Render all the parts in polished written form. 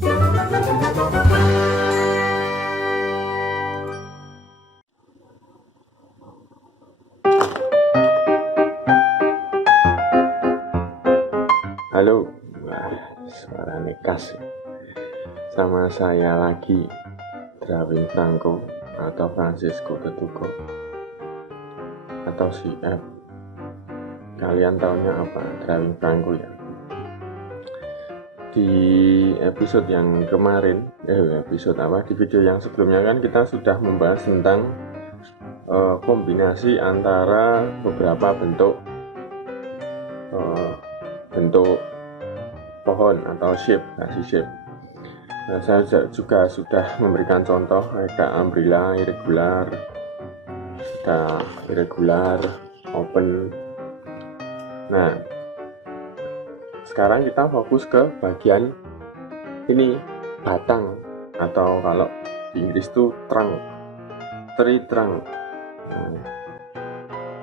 Halo, suaranya khas ya. Sama saya lagi, Drawing Franco atau Francisco Ketuko atau CF. Kalian taunya apa? Drawing Franco ya. Di episode yang kemarin, di video yang sebelumnya kan kita sudah membahas tentang kombinasi antara beberapa bentuk pohon atau kasih shape. Nah, saya juga sudah memberikan contoh kayak umbrella, irregular, open. Nah, sekarang kita fokus ke bagian ini, batang, atau kalau di Inggris itu tree trunk. Nah,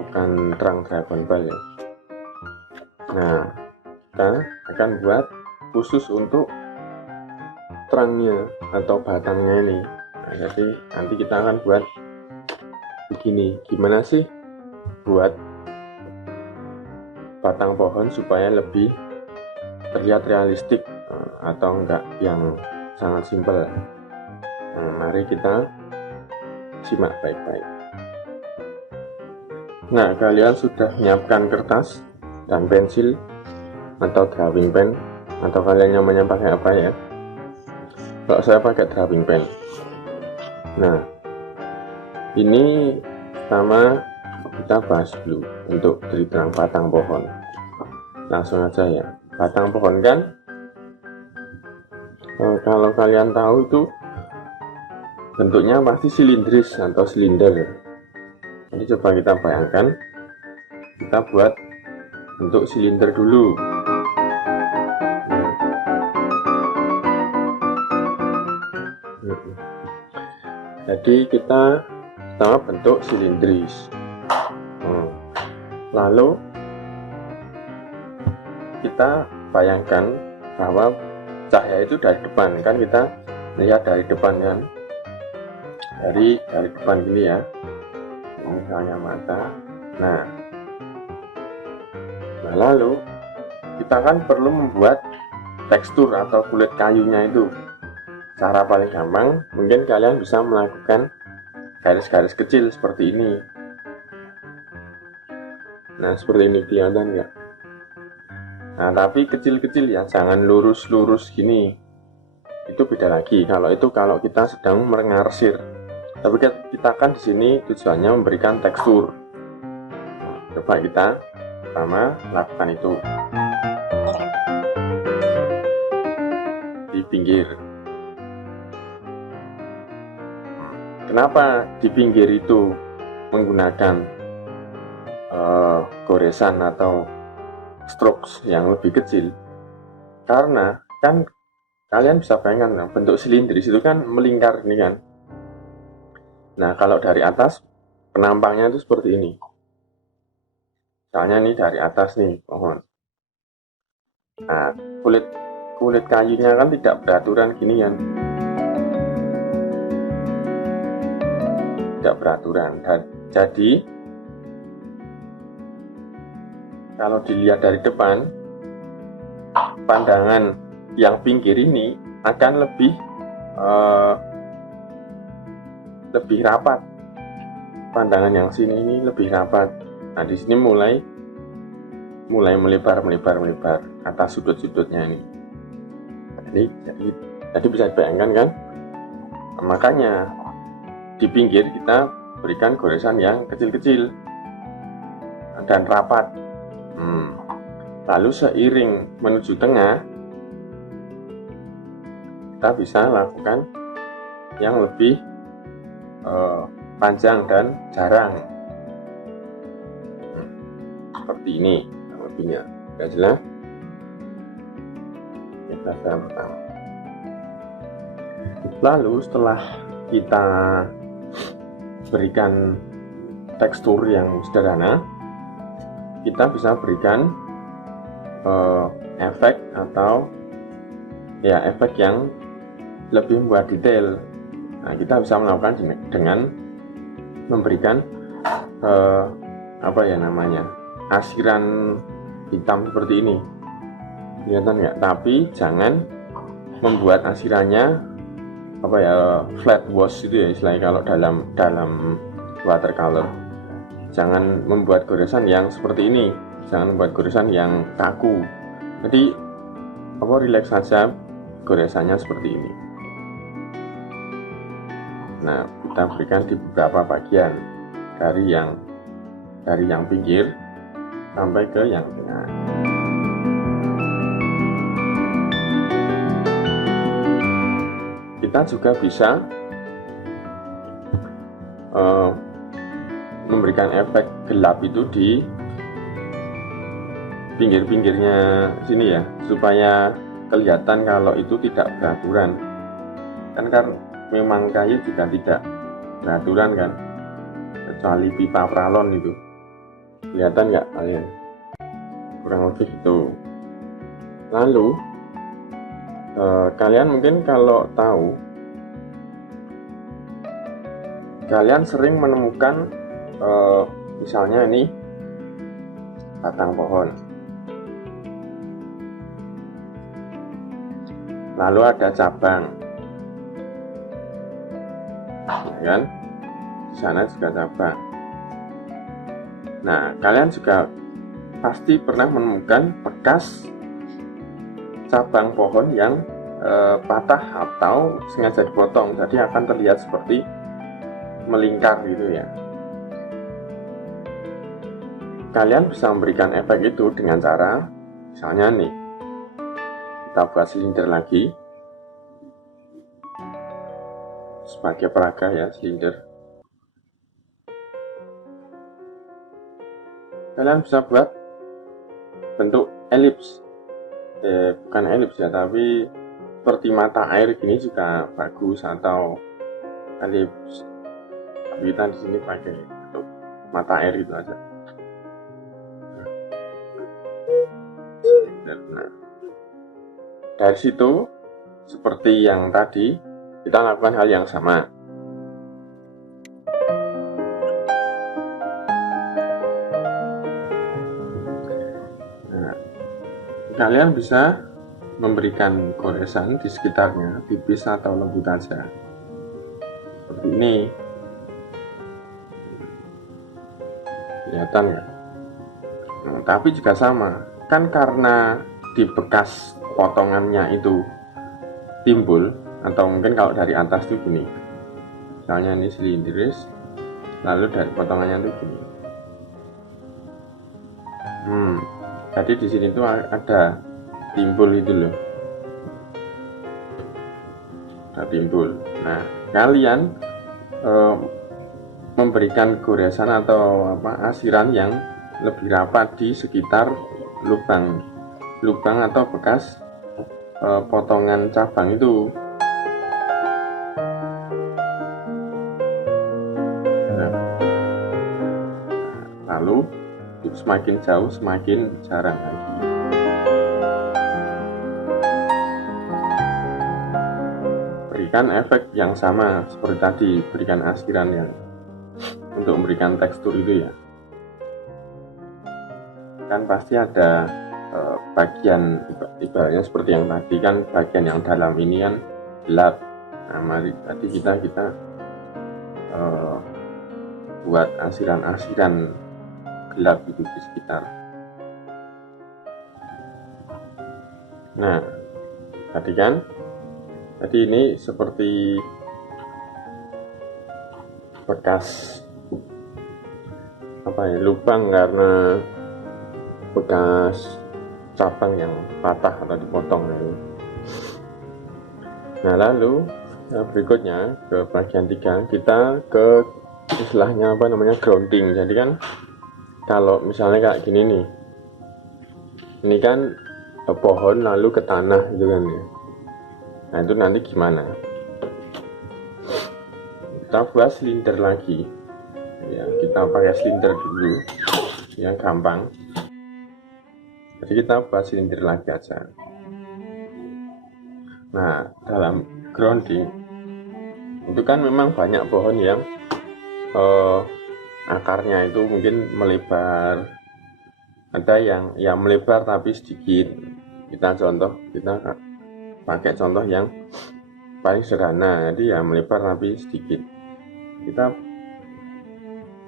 bukan trunk Dragon Ball ya. Nah, kita akan buat khusus untuk trunknya atau batangnya ini. Nah, jadi nanti kita akan buat begini. Gimana sih buat batang pohon supaya lebih terlihat realistik atau enggak yang sangat simpel. Nah, mari kita simak baik-baik. Nah, kalian sudah menyiapkan kertas dan pensil atau drawing pen, atau kalian nyamannya pakai apa ya? Kalau saya pakai drawing pen. Nah, ini pertama kita bahas dulu untuk dari terang batang pohon. Langsung aja ya. Batang pohon kan, kalau kalian tahu itu bentuknya pasti silindris atau silinder. Jadi coba kita bayangkan, kita buat bentuk silinder dulu. Jadi kita pertama bentuk silindris. Lalu kita bayangkan bahwa cahaya itu dari depan, kan kita lihat dari depan kan, dari depan gini ya, misalnya mata. Nah, lalu kita kan perlu membuat tekstur atau kulit kayunya itu. Cara paling gampang mungkin kalian bisa melakukan garis-garis kecil seperti ini. Nah, seperti ini, kelihatan nggak? Nah, tapi kecil-kecil ya, jangan lurus-lurus gini. Itu beda lagi. Kalau kita sedang mengarsir. Tapi kita kan di sini tujuannya memberikan tekstur. Nah, coba kita pertama lakukan itu di pinggir. Kenapa di pinggir itu menggunakan goresan atau strokes yang lebih kecil? Karena kan kalian bisa bayangkan bentuk silindris itu kan melingkar ini kan. Nah, kalau dari atas penampangnya itu seperti ini. Misalnya nih dari atas nih pohon. Nah, kulit kayunya kan tidak beraturan gini kan. Tidak beraturan. Jadi kalau dilihat dari depan, pandangan yang pinggir ini akan lebih rapat. Pandangan yang sini ini lebih rapat. Nah, di sini mulai melebar atas sudut-sudutnya ini. Jadi bisa dibayangkan kan? Makanya di pinggir kita berikan goresan yang kecil-kecil dan rapat. Lalu seiring menuju tengah, kita bisa lakukan yang lebih panjang dan jarang. Seperti ini lebihnya. Sudah jelas? Kita gampang. Lalu setelah kita berikan tekstur yang sederhana, kita bisa berikan efek atau ya efek yang lebih membuat detail. Nah, kita bisa melakukan dengan memberikan apa ya namanya, asiran hitam seperti ini, kelihatan nggak? Tapi jangan membuat asirannya apa ya, flat wash itu ya istilahnya kalau dalam watercolor. Jangan membuat goresan yang seperti ini, jangan membuat goresan yang kaku. Jadi apa, relax saja goresannya seperti ini. Nah, kita berikan di beberapa bagian dari yang pinggir sampai ke yang tengah. Kita juga bisa memberikan efek gelap itu di pinggir-pinggirnya sini ya, supaya kelihatan kalau itu tidak beraturan. Kan memang kayu juga tidak beraturan kan, kecuali pipa pralon itu. Kelihatan nggak kalian? Kurang lebih itu. Lalu kalian mungkin kalau tahu, kalian sering menemukan misalnya ini batang pohon, lalu ada cabang, kan? Di sana juga cabang. Nah, kalian juga pasti pernah menemukan bekas cabang pohon yang patah atau sengaja dipotong, jadi akan terlihat seperti melingkar gitu ya. Kalian bisa memberikan efek itu dengan cara, misalnya nih, kita buat silinder lagi sebagai peraga ya, silinder. Kalian bisa buat bentuk elips, bukan elips ya, tapi seperti mata air gini juga bagus, atau elips. Tapi kita di sini pakai bentuk mata air gitu aja. Nah, dari situ seperti yang tadi, kita lakukan hal yang sama. Nah, kalian bisa memberikan goresan di sekitarnya, tipis atau lembut aja, seperti ini. Kelihatan ya? Nah, tapi juga sama, kan karena di bekas potongannya itu timbul, atau mungkin kalau dari atas tuh gini, misalnya ini silindris, lalu dari potongannya tuh gini. Jadi di sini tuh ada timbul itu loh, ada timbul. Nah, kalian memberikan goresan atau asiran yang lebih rapat di sekitar lubang atau bekas potongan cabang itu. Nah, lalu itu semakin jauh semakin jarang lagi. Berikan efek yang sama seperti tadi, berikan asiran yang untuk memberikan tekstur itu ya. Kan pasti ada bagian ibaratnya seperti yang tadi kan, bagian yang dalam ini kan gelap. Nah, mari tadi kita buat asiran-asiran gelap itu di sekitar. Nah, tadi kan, jadi ini seperti bekas lubang karena bekas cabang yang patah atau dipotong gitu. Nah, lalu berikutnya ke bagian 3, kita ke istilahnya grounding. Jadi kan kalau misalnya kayak gini nih, ini kan pohon lalu ke tanah gitu kan ya. Nah, itu nanti gimana? Kita buat silinder lagi ya, kita pakai silinder dulu yang gampang. Jadi kita buat silinder lagi aja. Nah, dalam grounding itu kan memang banyak pohon yang akarnya itu mungkin melebar, ada yang melebar tapi sedikit. Kita pakai contoh yang paling sederhana, jadi ya melebar tapi sedikit. Kita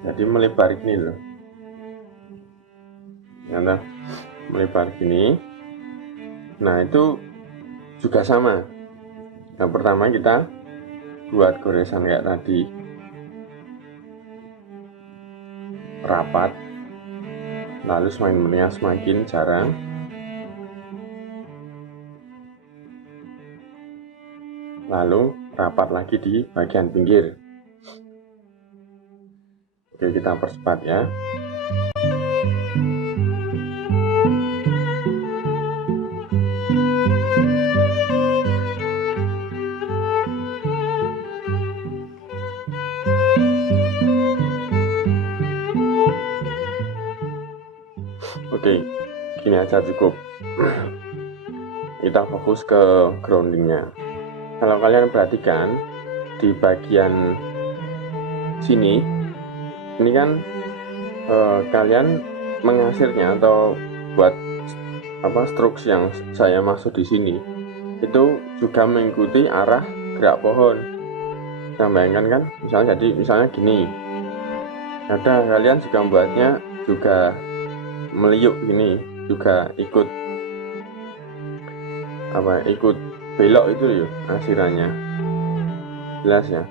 jadi melebar gini loh, nah, melebar gini. Nah, itu juga sama. Yang pertama kita buat goresan kayak tadi, rapat, lalu semakin jarang, lalu rapat lagi di bagian pinggir. Oke, kita percepat ya. Oke, gini aja cukup. Kita fokus ke groundingnya. Kalau kalian perhatikan di bagian sini, ini kan kalian mengasirnya atau buat strokes yang saya maksud di sini itu juga mengikuti arah gerak pohon. Saya bayangkan kan, misalnya gini. Ada kalian juga membuatnya juga meliuk gini, juga ikut belok itu ya asirannya, jelas ya,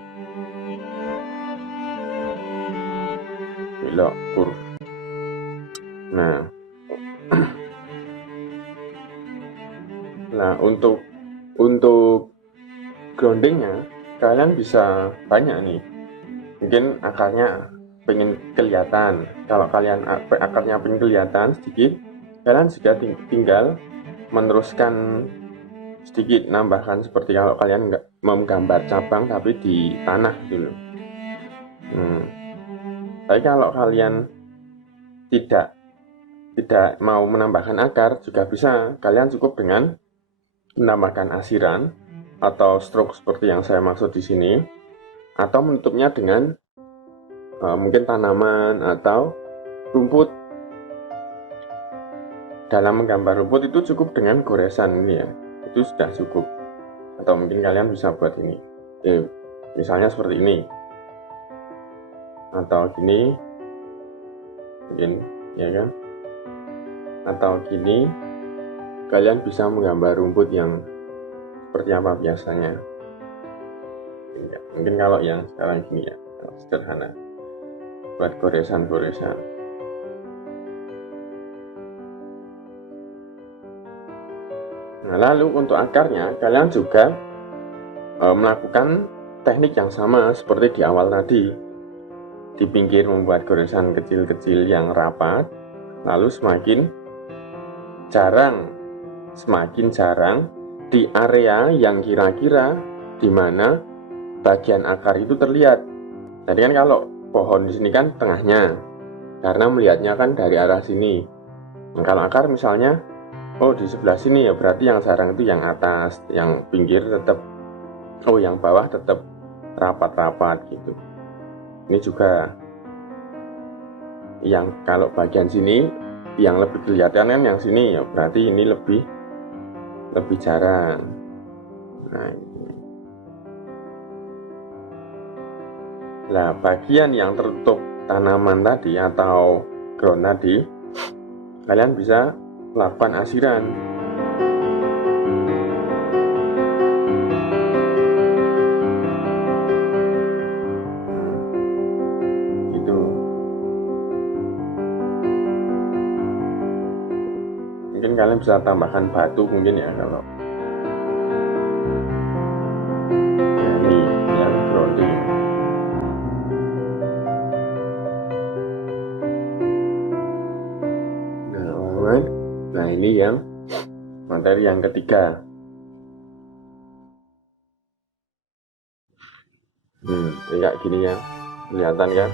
belok kurve. Nah untuk groundingnya kalian bisa banyak nih. Mungkin akarnya pengen kelihatan. Kalau kalian akarnya pengen kelihatan sedikit, kalian juga tinggal meneruskan sedikit, nambahkan seperti kalau kalian nggak menggambar cabang tapi di tanah gitu. Tapi kalau kalian tidak mau menambahkan akar, juga bisa. Kalian cukup dengan menambahkan asiran atau stroke seperti yang saya maksud di sini, atau menutupnya dengan mungkin tanaman atau rumput. Dalam menggambar rumput itu cukup dengan goresan ini ya, itu sudah cukup. Atau mungkin kalian bisa buat ini, misalnya seperti ini, atau gini, mungkin ya kan, atau gini. Kalian bisa menggambar rumput yang seperti apa biasanya. Mungkin kalau yang sekarang gini ya, sederhana, buat goresan-goresan. Nah, lalu untuk akarnya kalian juga melakukan teknik yang sama seperti di awal tadi. Di pinggir membuat goresan kecil-kecil yang rapat, lalu semakin jarang di area yang kira-kira di mana bagian akar itu terlihat. Jadi kan kalau pohon di sini kan tengahnya, karena melihatnya kan dari arah sini. Nah, kalau akar misalnya di sebelah sini, ya berarti yang jarang itu yang atas, yang pinggir tetap, yang bawah tetap rapat-rapat gitu. Ini juga yang kalau bagian sini yang lebih kelihatan kan yang sini, ya berarti ini lebih jarang. Nah, bagian yang tertutup tanaman tadi atau ground tadi, kalian bisa lakukan asiran. Gitu. Mungkin kalian bisa tambahkan batu mungkin ya kalau ini yang grounding. Nah, ini yang materi yang ketiga. Kayak gini ya, kelihatan kan?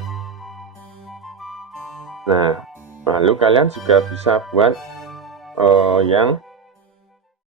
Nah, lalu kalian juga bisa buat yang